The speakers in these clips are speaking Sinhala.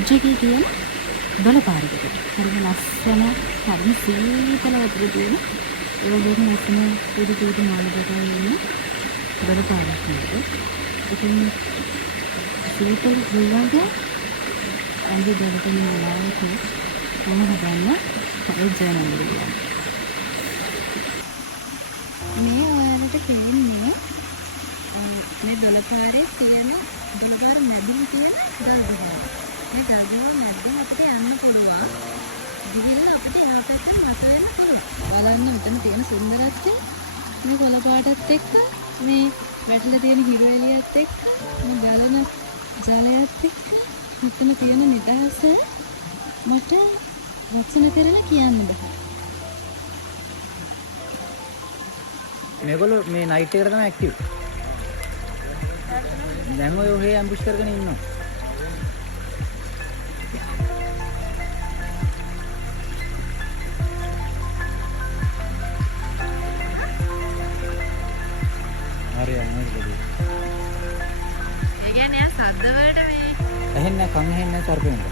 එඩ්ජ් එකේ තියෙන දොළපාරකට. හරිම ලස්සන, හරිම සීතල වතුර තියෙන, ඒ වගේම ලස්සන පිටු මාළකට ඉන්න දොළපාරක් නේද. ඉතින් සීතල ජීවක ඇඟේ දැනෙන වෙලාවක මොන හදන්න එඩ්ජ් එක නේද. මේ ඔයාලට කියන්නේ මේ දොළපාරේ තියෙන දොළපාර මැදින් තියෙන ගල් ගහක්. මේ ගල් ගහ මැදින් අපිට යන්න පුළුවන්. ගිහිල්ලා අපිට එහා පැත්තට මත වෙන්න පුළුවන්. බලන්න මෙතන තියෙන සුන්දරත්වය. මේ කොළ පාටත් එක්ක මේ වැටලා තියෙන හිරු එළියත් එක්ක මේ ගලන ජලයත් එක්ක මෙතන තියෙන නිදහස මට වචන කරලා කියන්න බෑ. මේගොල්ලෝ මේ නයිට් එකට තමයි ඇක්ටිව්. දැන් ඔය ඔහේ ඇම්බුෂ් කරගෙන ඉන්නවා. හරි යන්නේ. ඒ කියන්නේ සද්ද වලට මේ ඇහෙන්නේ කන් ඇහෙන්නේ සර්පෙන්ට.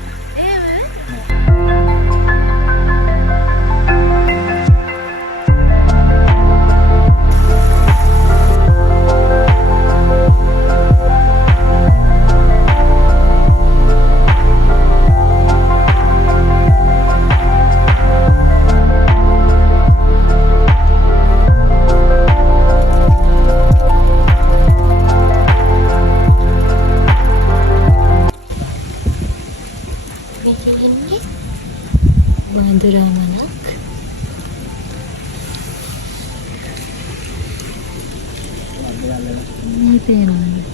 මේ පේනවා.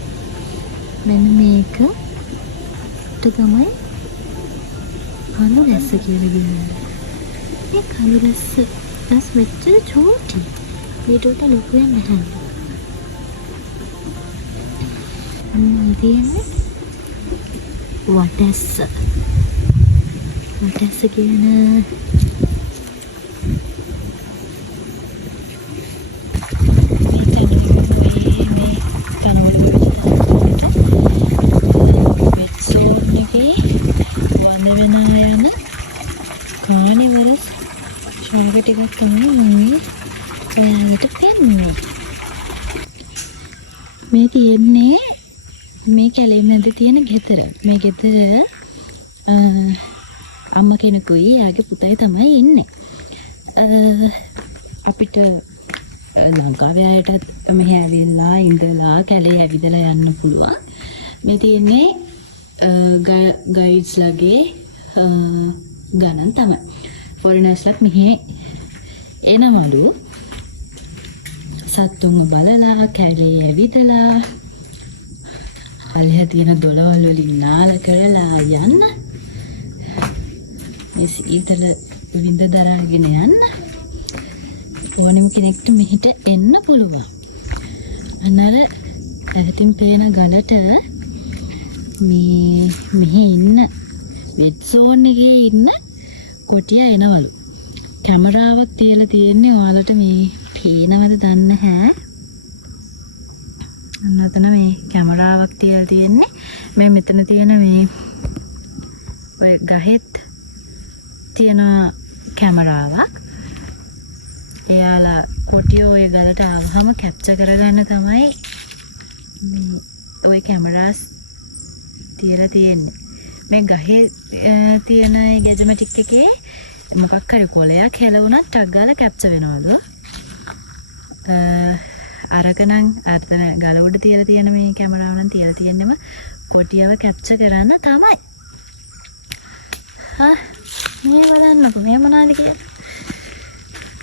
මෙන්න මේක තමයි කළු රැස්ස කියලා කියන්නේ. මේ කළු රැස්ස මෙච්චර චූටි. මේකට ලොකු නැහැ. මේ තියෙන්නේ වටැස්ස. වටැස්ස කියන ටිකක් තමයි මම ඔයාලට පෙන්වන්නේ. මේ තියෙන්නේ මේ කැලේ මැද තියෙන ගෙදර. මේ ගෙදර අම්මා කෙනෙකුයි යාගේ පුතයි තමයි ඉන්නේ. අපිට ලංකාවේ අයටත් මෙහෙ ඇවිල්ලා ඉඳලා කැලේ ඇවිදලා යන්න පුළුවන්. මේ තියෙන්නේ ගයිඩ්ස්ලාගේ ගණන් තමයි. ෆොරිනර්ස්ලා මෙහෙ එනවලු සත්තුන්ව බලලා කැලේ ඇවිදලා අල්ලේ තියෙන දොළවල් වලින් නාල කරලා යන්න. මේ සීතල විඳ දරාගෙන යන්න ඕනෙම කෙනෙක්ට මෙහෙට එන්න පුළුවන්. අනර ඇවිතින් පේන ගලට මේ මෙහි ඉන්න වෙට් සෝන් එකේ ඉන්න කොටියා එනවලු. කැමරාවක් තියලා තියෙන්නේ ඔයාලට මේ පේනවද දන්නේ නැහැ. අන්නතන මේ කැමරාවක් තියලා තියෙන්නේ. මේ මෙතන තියෙන මේ ඔය ගහෙත් තියෙන කැමරාවක්. එයාලා කොටියෝ ඔය ගලට ආවම කැප්චර් කරගන්න තමයි මේ ඔය කැමරාස් තියලා තියෙන්නේ. මේ ගහේ තියෙන ගැජමැටික් එකේ මොකක් හරි කොලයක් හැලුණත් ටක් ගාලා කැප්චර් වෙනවලු. අරකනම් අතන ගල උඩ තියලා තියෙන මේ කැමරාව නම් තියලා තියෙන්නෙම කොටියව කැප්චර් කරන්න තමයි. මේ බලන්නකො මේ මොනවද කියලා.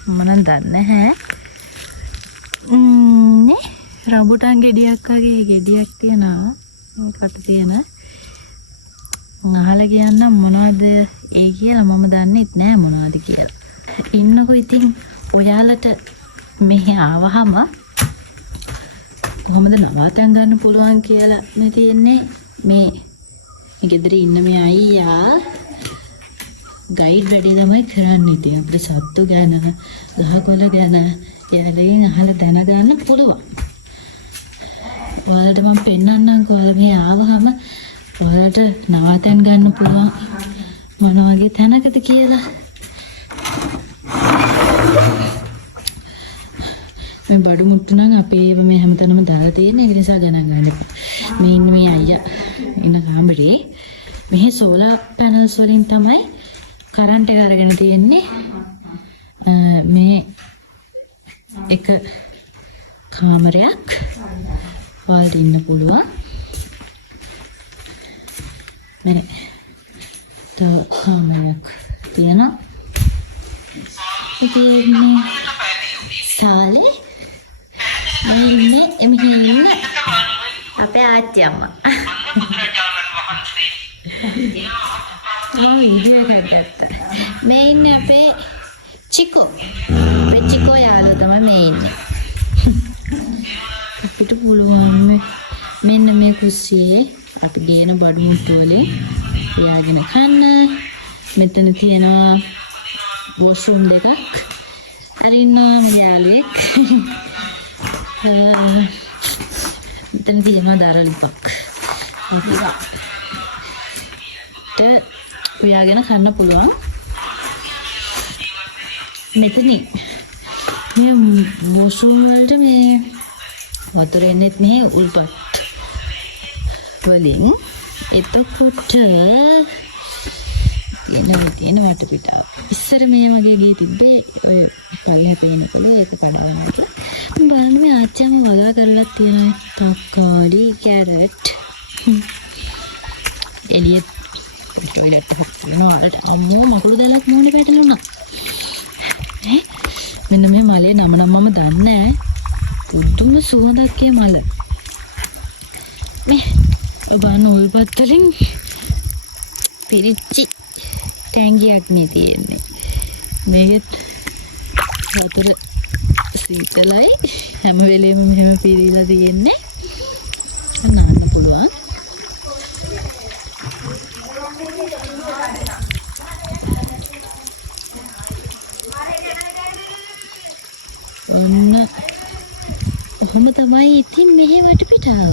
මම දන්නේ නැහැ. නේ රම්බුටාන් ගෙඩියක් වගේ ගෙඩියක් තියෙනවා. මේකට තියෙන අහලා කියන්න මොනවද ඒ කියලා මම දන්නෙත් නෑ මොනවද කියලා. ඉන්නකො ඉතින් ඔයාලට මෙහි ආවහම කොහොමද නවාතැන් ගන්න පුළුවන් කියලා මේ තියෙන්නේ මේ ගෙදර ඉන්න මේ අයියා ගයිඩ් වැඩි තමයි කරන්නේ. ඉතින් අපිට සත්තු ගැන ගහකොළ ගැන යාළුවෙන් අහලා දැනගන්න පුළුවන්. ඔයාලට මම පෙන්නන්නම් කොහොමද මේ ආවහම ඔයාලට නවාතැන් ගන්න පුළුවන් මොන වගේ තැනකද කියලා. මේ බඩු මුට්ටු නම් අපේ ඒව මේ හැමතැනම දාලා තියෙන. ඒ නිසා ගණන් ගන්න එපා. මේ ඉන්නේ මේ අයියා ඉන්න කාමරේ. මෙහි සෝලාර් පැනල්ස් වලින් තමයි කරන්ට් එක අරගෙන තියෙන්නේ. මේ එක කාමරයක් ඔයාලට ඉන්න පුළුවන්. මෙන්න තව කාමරයක් තියෙනවා. ඉතින් සාලේ ඉන්නේ එමෙහෙ ඉන්න අපේ ආච්චි අම්මා. මේ ඉන්නේ අපේ චිකෝ. අපේ චිකෝ යාළුවා තමයි මේ ඉන්නේ. අපිට පුළුවන් මෙන්න මේ කුස්සියේ අපි ගේන බඩු මුට්ටු වලින් හොයාගෙන කන්න. මෙතන තියෙනවා වොෂ්රූම් දෙකක්. අරින්නවා මේ යාළුවෙක්. මෙතන තියෙනවා දරලිපක්. ඒක හොයාගෙන කන්න පුළුවන්. මෙතනින් මේ වොෂ්රූම් වලට මේ වතුර එන්නේ නැහැ උල්පත් වලින්. එතකොට තියෙන වටපිටාව. ඉස්සර මේ වගේ ගේ තිබ්බේ ඔය පල්ලෙහා පේන කොළ ඒක කඩාවැටලා. මම බලන්න මේ ආච්චිම වගා කරලා තියෙනවා. තක්කාලි, කැරට්. එළියේ ටොයිලට් එකක් තියෙනවා. වලට අම්මෝ මකුළු දැලක් මොනේ පැටලුණා. මෙන්න මේ මලේ නම නම් මම දන්නේ නැහැ. පුදුම සුවඳක් ඒ මල. මේ ඔබන උල්පත් වලින් පිරිච්චි ටැංගියක් නේ තියෙන්නේ. මේකෙත් වතුර සීතලයි හැම වෙලේම මෙහෙම පිරීලා තියෙන්නේ. නන්න පුළුවන්. ඔන්න කොහොම තමයි ඉතින් මෙහෙ වටපිටාව.